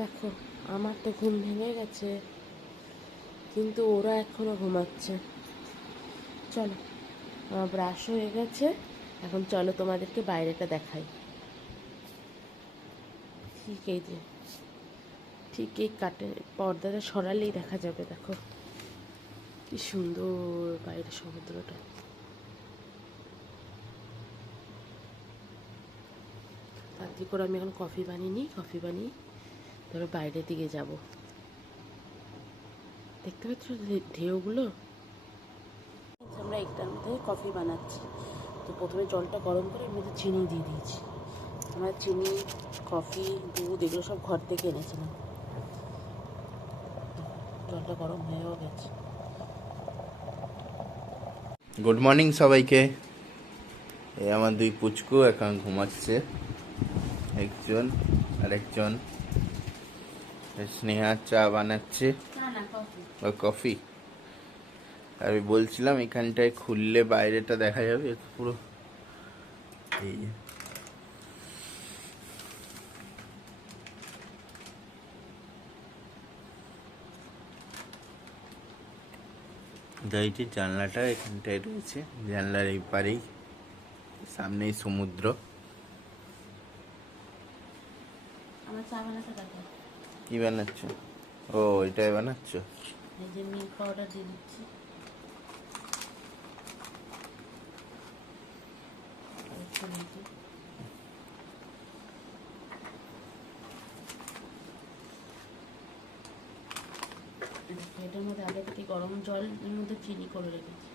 দেখো আমার তো ঘুম ভেঙে গেছে, কিন্তু ওরা এখনো ঘুমাচ্ছে। চলো, আমার ব্রাশ হয়ে গেছে, এখন চলো তোমাদেরকে বাইরেটা দেখাই। ঠিক এই যে, ঠিক এই কাঠের পর্দাটা সরালেই দেখা যাবে। দেখো কি সুন্দর বাইরে সমুদ্রটা। তাড়াতাড়ি করে আমি এখন কফি বানিয়ে ধরো বাইরের দিকে যাব। দেখতে পাচ্ছ ঢেউগুলো? আমরা একটার মধ্যে কফি বানাচ্ছি। তো প্রথমে জলটা গরম করে এর মধ্যে চিনি দিয়ে দিয়েছি। আমরা চিনি, কফি, দুধ এগুলো সব ঘর থেকে এনেছিলাম। জলটা গরম হয়েও গেছে। গুড মর্নিং সবাইকে। এই আমার দুই পুচকু এখন ঘুমাচ্ছে, একজন আর একজন। স্নেহা চা বানাচ্ছে, কফি। আমি বলছিলাম এখানটায় খুললে বাইরেটা দেখা যাবে পুরো। এই যে জানলাটা এখানটায় রয়েছে, জানলার এই পারেই সামনেই সমুদ্র। আমার চা বানাতে দেখো। কি বানাচ্ছ? ও এটাই বানাচ্ছ? এই যে মিল্ক পাউডার দিয়ে দিচ্ছি। এটার মধ্যে আগে থেকে গরম জলের মধ্যে চিনি করে রেখেছি।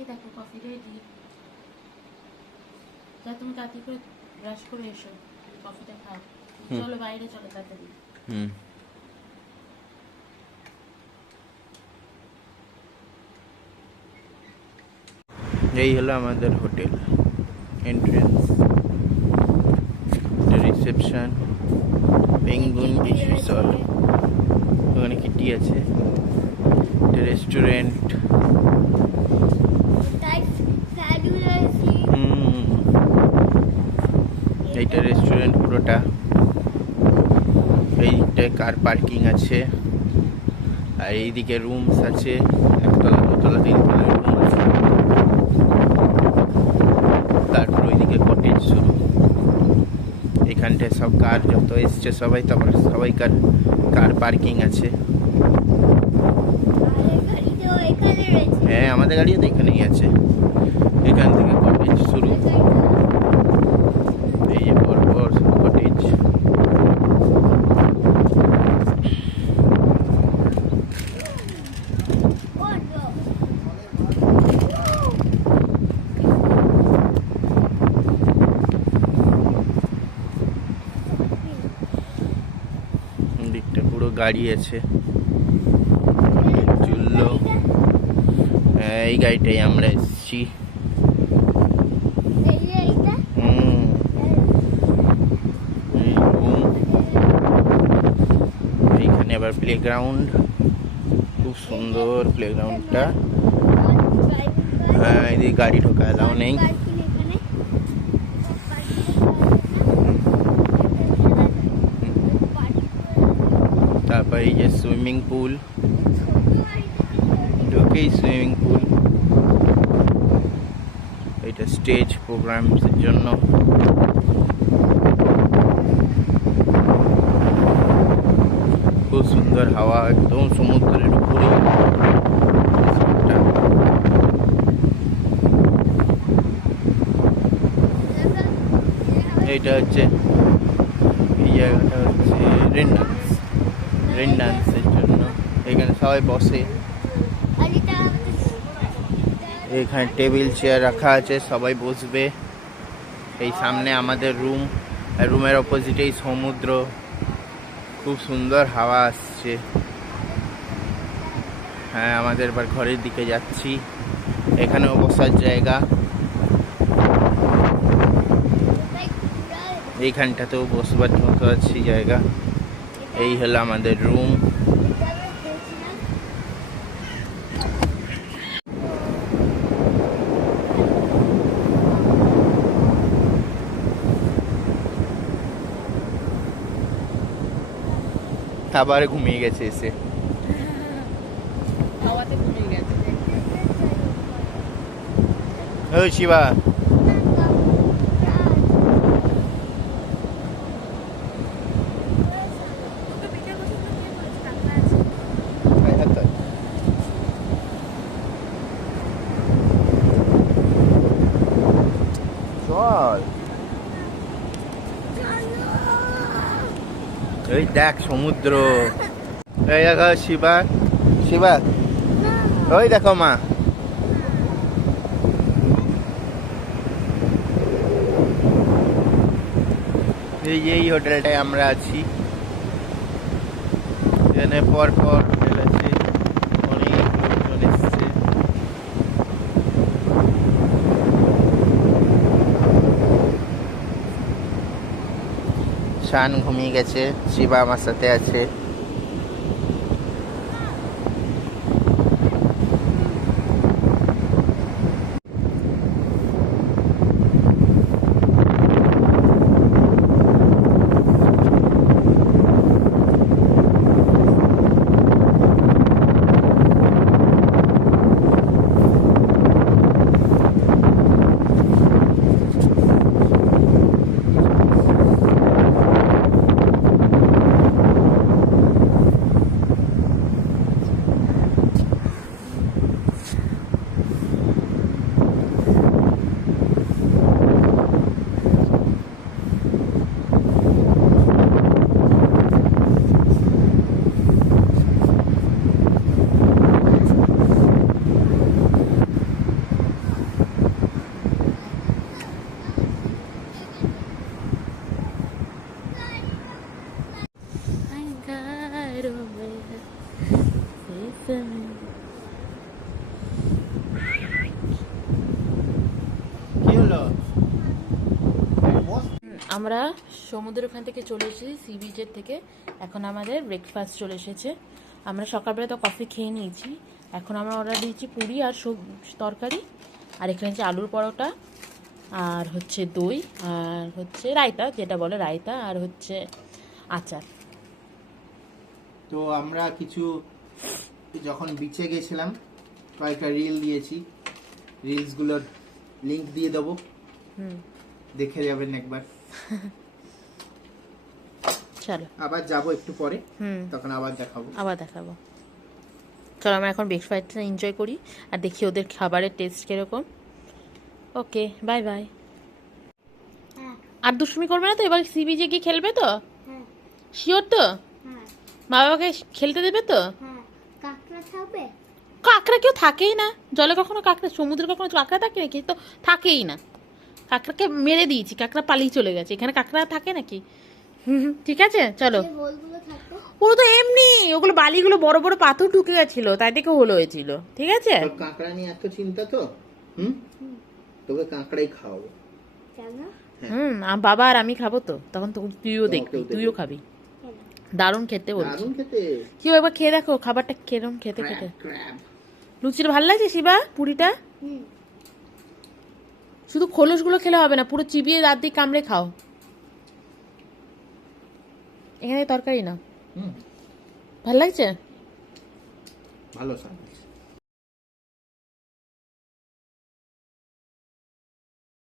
এই দেখো কফি রেডি। যা তুমি তাড়াতাড়ি করে ব্রাশ করে এসো, কফিটা খাও। চলো বাইরে চলো তাড়াতাড়ি। এই হলো আমাদের hotel entrance, reception, penguin beach resort. ওখানে কিটি আছে, রেস্টুরেন্ট। এইটা রেস্টুরেন্ট পুরোটা। এইটায় কার পার্কিং আছে, আর এইদিকে রুমস আছে, একতলা, দুতলা, তিনতলা রুম আছে। তারপর ওইদিকে কটেজ শুরু। এখানটায় সব কার যত এসছে সবাই, তারপর সবাইকার কার পার্কিং আছে। হ্যাঁ, আমাদের গাড়িও তো এখানেই আছে। এখান থেকে কটেজ শুরু, এই যে পরপর কটেজ। দিকটা পুরো গাড়ি আছে, চুল্লো। এই গাড়িটাই আমরা এসেছি। এইখানে আবার প্লেগ্রাউন্ড, খুব সুন্দর প্লেগ্রাউন্ডটা। হ্যাঁ, এদিকে গাড়ি ঢোকা এলাও নেই। তারপর এই যে সুইমিং পুল, ঢুকেই সুইমিং পুল। এটা স্টেজ প্রোগ্রামসের জন্য। খুব খুব সুন্দর হাওয়া, একদম সমুদ্রের উপরে। এইটা হচ্ছে, এই জায়গাটা হচ্ছে রেন ডান্সের জন্য। এখানে সবাই বসে, এখানে টেবিল চেয়ার রাখা আছে, সবাই বসবে। এই সামনে আমাদের রুম, আর রুমের অপোজিটেই সমুদ্র, খুব সুন্দর হাওয়া আসছে। হ্যাঁ, আমাদের এবার ঘরের দিকে যাচ্ছি। এখানেও বসার জায়গা, এইখানটাতেও বসবার মতো আছে জায়গা। এই হলো আমাদের রুম। আবার ঘুমিয়ে গেছে এসে। ও শিবা, চল, এই দেখ সমুদ্র। এই দেখো শিবা, শিবা ওই দেখো মা। এই হোটেলটায় আমরা আছি। এখানে পর পর হোটেল আছে, অনেক লোকজন এসছে। শান ঘুমিয়ে গেছে, শিবা আমার সাথে আছে। কি হলো? আমরা সমুদ্রের ওখান থেকে চলে এসেছি, সি বিচের থেকে। এখন আমাদের ব্রেকফাস্ট চলে এসেছে। আমরা সকালবেলা তো কফি খেয়ে নিয়েছি। এখন আমরা অর্ডার দিয়েছি পুরি আর তরকারি, আর এখানে হচ্ছে আলুর পরোটা, আর হচ্ছে দই, আর হচ্ছে রায়তা, যেটা বলে রায়তা, আর হচ্ছে আচার। তো আমরা কিছু যখন বিচে গেছিলাম কয়েকটা রিল দিয়েছি, রিলসগুলোর লিংক দিয়ে দেবো, দেখে যাবেন একবার। চলো আবার যাবো একটু পরে, তখন আবার দেখাবো। চলো আমরা এখন ব্রেকফাস্টটা এনজয় করি আর দেখি ওদের খাবারের টেস্ট কিরকম। ওকে, বাই বাই। আর দুষ্টুমি করবে না তো? এবার সি বিচে গিয়ে খেলবে তো? শিওর তো? মা বাবাকে খেলতে দেবে তো? কাঁকড়া কেউ থাকেই না জলে, কখনো কাঁকড়া, সমুদ্রে কখনো কাঁকড়া থাকে নাকি? তো থাকেই না। কাঁকড়াকে মেরে দিয়েছি, কাঁকড়া পালিয়ে চলে গেছে। এখানে কাঁকড়া থাকে নাকি? ঠিক আছে, চলো। ওগুলো তো এমনি, ওগুলো বালিগুলো বড় বড় পাথর ঢুকে গেছিল, তাই থেকে হলো হয়েছিল। ঠিক আছে, কাঁকড়া নিয়ে এত চিন্তা তো? তোকে কাঁকড়াই খাওয়াবো। বাবা আর আমি খাবো তো, তখন তো তুইও দেখবি, তুইও খাবি। দারুণ খেতে বলছি। কি একবার খেয়ে দেখো খাবারটা কেরম খেতে। লুচিটা ভালো লাগছে শিবা? পুরিটা শুধু খোলস গুলো খেলে হবে না, পুরো চিবিয়ে রাত দিয়ে কামড়ে খাও। এখানে তরকারি না, ভালো লাগছে? ভালো স্বাদ।